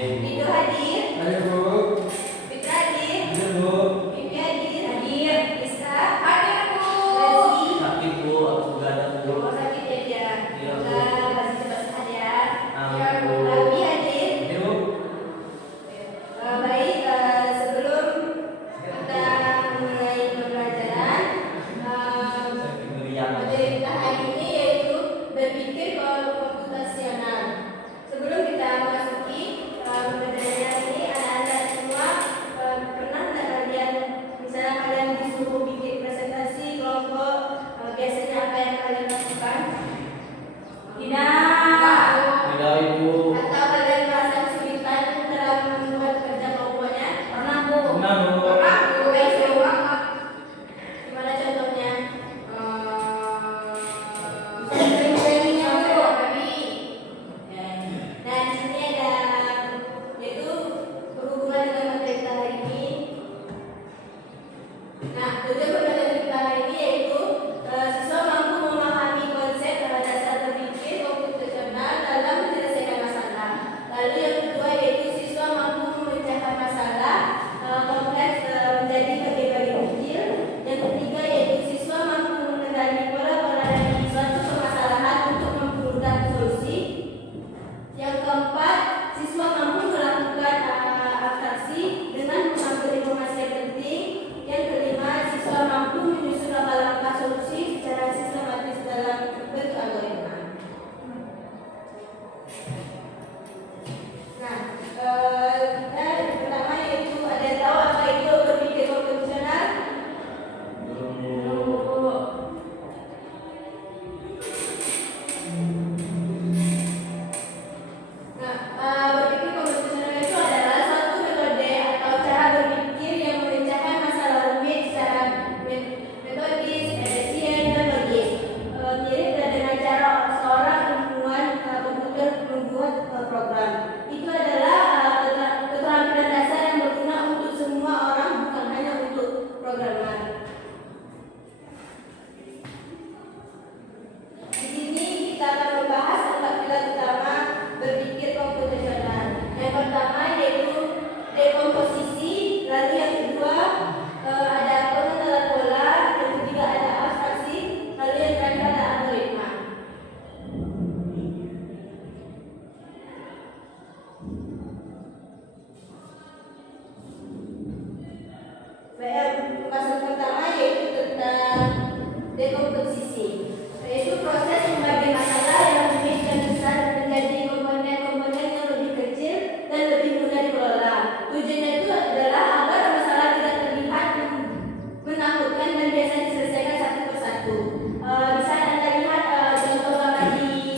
Rido hadir. Hadir Bu. Fitra hadir. Hadir Bu. Pipi hadir. Hadir. Rizka hadir Bu. Razi. Sakit Bu, aku juga ada Bu. Oh, sakit ya dia. Iya, Bu. Razi cepat sehat ya. Amin, Bu. Abi hadir. Hadir Bu. Baik, sebelum kita mulai pembelajaran, materi kita hari ini yaitu berpikir komputasional. Sebelum kita memasuki pembelajaran ini, anak-anak semua pernah nggak kalian, misalnya kalian disuruh bikin presentasi kelompok, biasanya apa yang kalian lakukan? Tidak. Tidak Ibu. Atau kalian merasa kesulitan dalam membuat kerja kelompoknya? Pernah Bu? Pernah, Bu. Pernah Bu. Baik Bu. Gimana contohnya? Framing-framingnya Bu. Nah di sini ada, yaitu berhubungan dengan materi kita hari ini. Nah tujuan pembelajaran kita hari ini yaitu siswa mampu memahami konsep dasar berpikir komputasional dalam menyelesaikan masalah. Lalu yang kedua yaitu siswa mampu memecahkan masalah kompleks menjadi bagian-bagian kecil. Yang ketiga yaitu siswa mampu mengenali pola-pola dari suatu permasalahan untuk mempermudah solusi. Yang keempat, siswa mampu melakukan abstraksi dengan mengambil informasi yang penting. Yang kelima, siswa mampu menyusun langkah-langkah solusi secara sistematis dalam bentuk algoritma. Nah, kita pertama yaitu ada yang tahu apa itu berpikir komputasional? Nah, berpikir komputasional itu adalah suatu metode atau cara berpikir yang memecahkan masalah rumit secara metodis, efisien, dan logis. Mirip dengan cara seorang ilmuwan komputer membuat program. Itu adalah keterampilan dasar yang berguna untuk semua orang, bukan hanya untuk programmer. Di sini kita akan membahas 4 pilar utama berpikir komputasional. Yang pertama yaitu dekomposisi, lalu yang kedua ada pengenalan pola, yang ketiga ada abstraksi, lalu yang terakhir ada algoritma. Baik, pembahasan pertama yaitu tentang dekomposisi, yaitu proses membagi masalah yang rumit dan besar menjadi komponen-komponen yang lebih kecil dan lebih mudah dikelola. Tujuannya itu adalah agar masalah tidak terlihat menakutkan dan biasa diselesaikan satu persatu. Bisa Anda lihat contoh gambar di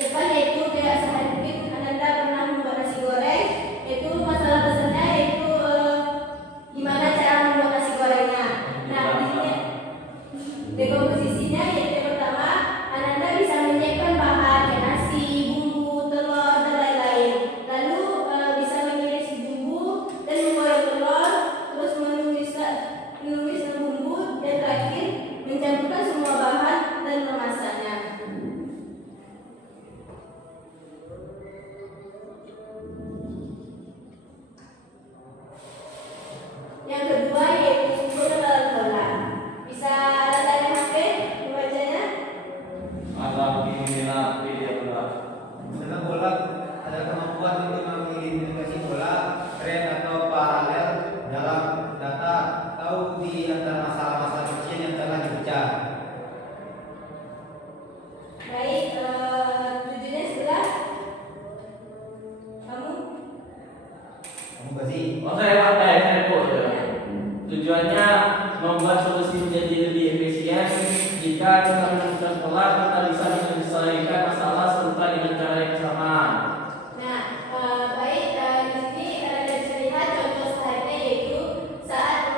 depan yaitu kayak sehari mungkin Anda pernah membuat nasi goreng, yaitu masalah besarnya yaitu gimana cara membuat nasi gorengnya. Nah, di sini dekomposisinya yaitu yang pertama, Anda bisa menyiapkan bahan kayak nasi, bumbu, telur, dan lain-lain. Lalu bisa mengiris bumbu dan menggoreng telur, terus menumis bumbu, dan terakhir mencampurkan semua bahan dan memasaknya. Yang kedua yaitu pengenalan pola. Bisa Anda lihat HP membacanya? Ada pimpinan dia pula. Tentang bola ada kemampuan untuk mengidentifikasi bola, tren atau paralel dalam data, tahu di antara masalah-masalah kecil yang telah dipecah. Baik, tujuannya sebelah. Kamu? Kasih. Oh saya Bu. Tujuannya membuat solusi menjadi lebih efisien. Jika kita menemukan pola, kita bisa menyelesaikan masalah serupa dengan cara yang sama. Nah, baik, di sini Anda bisa lihat contoh slide-nya yaitu saat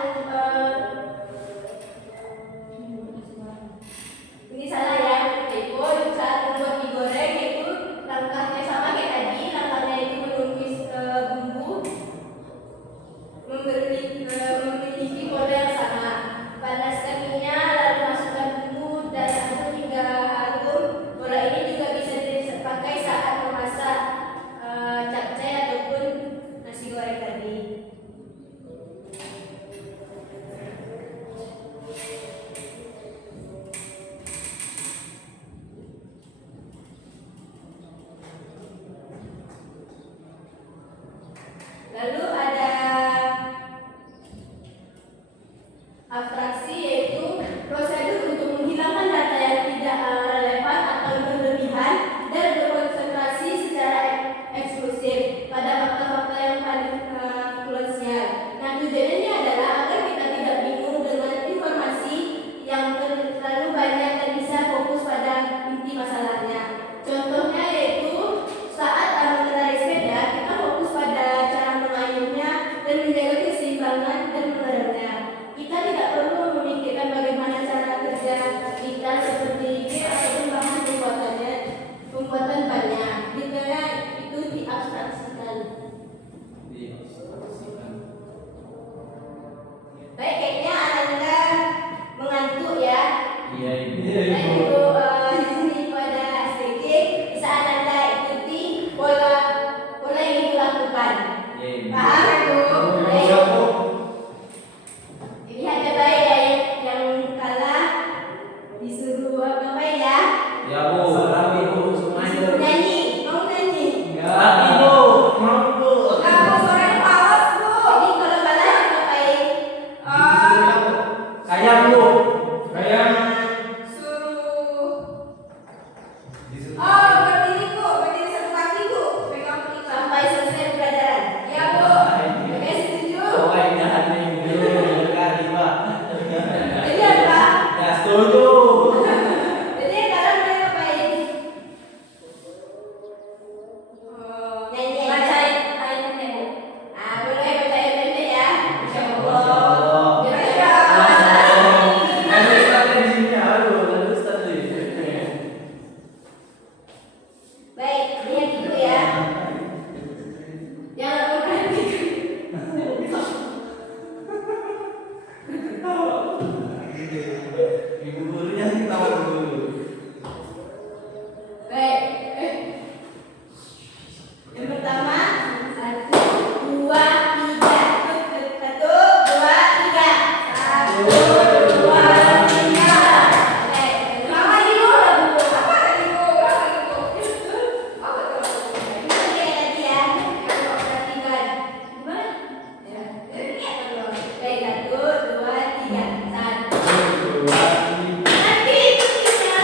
ini salah ya, typo. Saat membuat mie goreng yaitu langkahnya sama kayak tadi, langkahnya itu menumis bumbu, memiliki kode yang sama. Panaskan minyak, lalu masukkan bumbu dan Lalu ada abstraksi, yaitu prosedur untuk menghilangkan data yang tidak relevan atau berlebihan dan berkonsentrasi secara eksklusif pada fakta-fakta yang paling krusial. Nah, tujuannya adalah agar kita tidak bingung dengan informasi yang terlalu banyak dan bisa fokus pada inti masalahnya. Contohnya yaitu saat mengendarai sepeda, kita fokus pada cara mengayuhnya dan menjaga keseimbangan dan mengeremnya. Kita tidak perlu memikirkan bagaimana cara kerja kita seperti gear ataupun bahan pembuatan bannya. Detailnya itu diabstraksikan. Baik, kayaknya Ananda mengantuk ya. Iya, Nah, itu di sini pada SPG bisa Ananda ikuti pola yang dilakukan. Paham itu? Baik. Lihat ya baik ya, yang kalah disuruh apa ya? Ya Bu, tapi Bu semuanya. Nyanyi, mau nyanyi? Tapi Bu, mau Bu. Kamu suaranya fals Bu. Jadi kalau kalah ngapain? Kayak Bu, kayak Suruh. Disuruh. Oh, berdiri Bu, berdiri satu kaki Bu, pegang pelita sampai selesai pelajaran. Ya Bu. Oke, setuju? Oh, ini hati yang dulu kali Pak. Jadi apa? Ya setuju. Jadi kalian boleh ngapain? Nyanyi. Bacain ayat pendek Bu. Ah, boleh baca ayat pendek ya. Masya Allah. Masya Nanti Ustaz di sini, aduh, nanti Ustaz di sini. Baik, lihat dulu ya. Jangan memperhatikan. Ibu gurunya tahu dulu. Baik. Yang pertama, 1, 2, 3. 1, 2, 3. 1, 2, 3. Oke, lama dulu lah Bu. Apa tadi Bu? Oh, betul. Ini tadi ya. Kalau perhatikan. Gimana? Ya. Lihat dulu. Baik, 1, 2, 3. 1. Nanti tulisnya.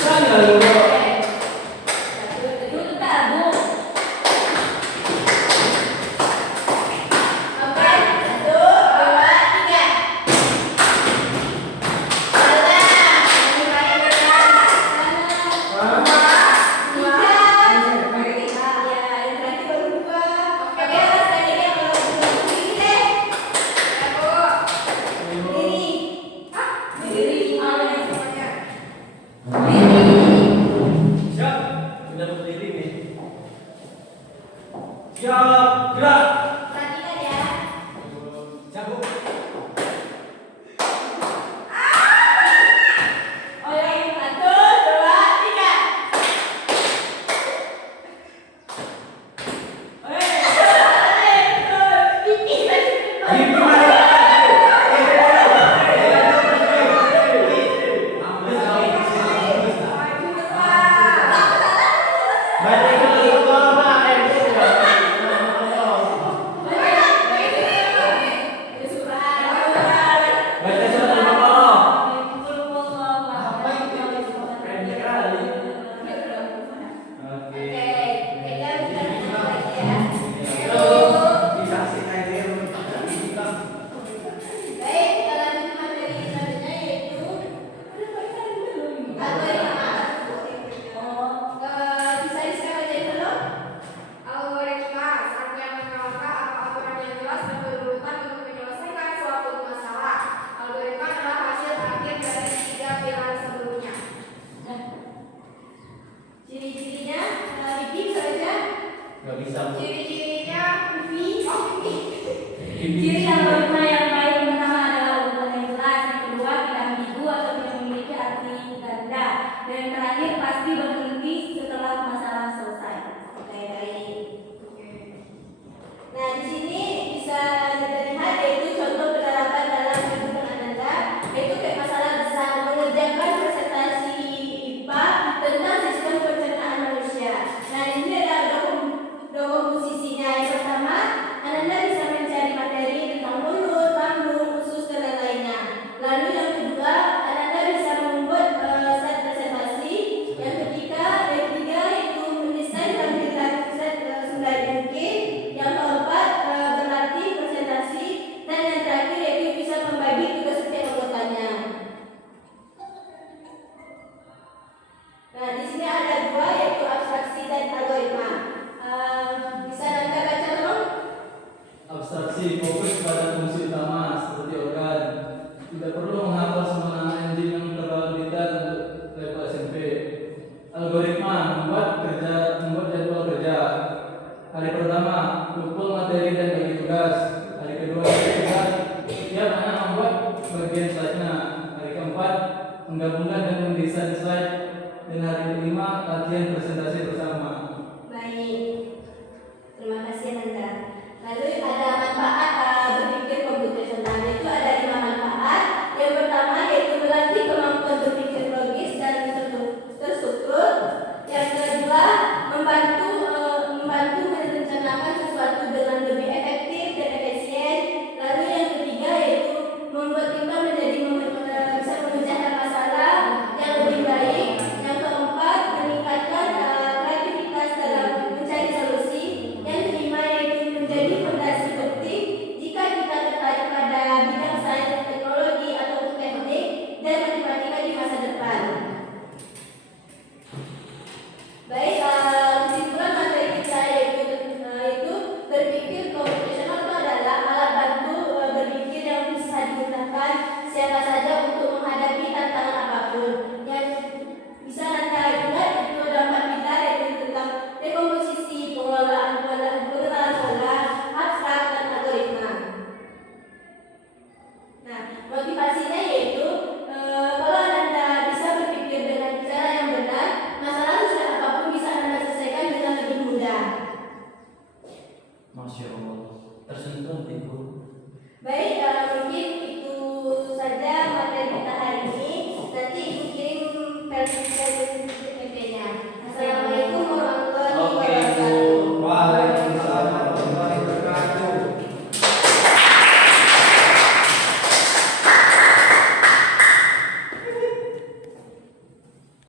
Kan ya lu. Udah berdiri nih. Siap, gerak. Perhatikan ya. Jago. Oh ya, 1, 2, 3. Baca surat Al-Baqarah. Oke. Disaksikan dia. Baik, kita lanjut ke materi selanjutnya yaitu algoritma. Bisa diskapain dulu? Algoritma, serangkaian langkah-langkah atau aturan yang jelas dan berurutan untuk menyelesaikan suatu masalah. Algoritma adalah hasil akhir dari 3 pilar sebelumnya. Ciri-cirinya, Bibi saja. Gak bisa. Ciri-cirinya, Bibi, Ciri algoritma yang baik pertama adalah urutan yang jelas, yang kedua tidak ambigu atau tidak memiliki arti ganda, dan yang terakhir pasti berhenti setelah masalah selesai. Oke, baik. Nah, di sini bisa kita lihat yaitu contoh penerapan dalam kehidupan Anda, yaitu kayak masalah besar mengerjakan presentasi IPA tentang sistem pencernaan manusia. Nah, di sini ada dua komposisinya. Yang pertama Yang keempat berlatih, presentasi, dan yang terakhir yaitu bisa membagi tugas setiap anggotanya. Nah, di sini ada dua yaitu abstraksi dan algoritma. Bisa Anda baca tolong? Abstraksi fokus pada fungsi utama seperti organ. Tidak perlu menghafal semua nama enzim yang terlalu detail untuk level SMP. Algoritma membuat jadwal kerja. Hari pertama, kumpul materi dan bagi tugas. Hari kedua, setiap anak membuat bagian slide-nya. Hari keempat, menggabungkan dan mendesain slide. Dan hari kelima, latihan presentasi bersama.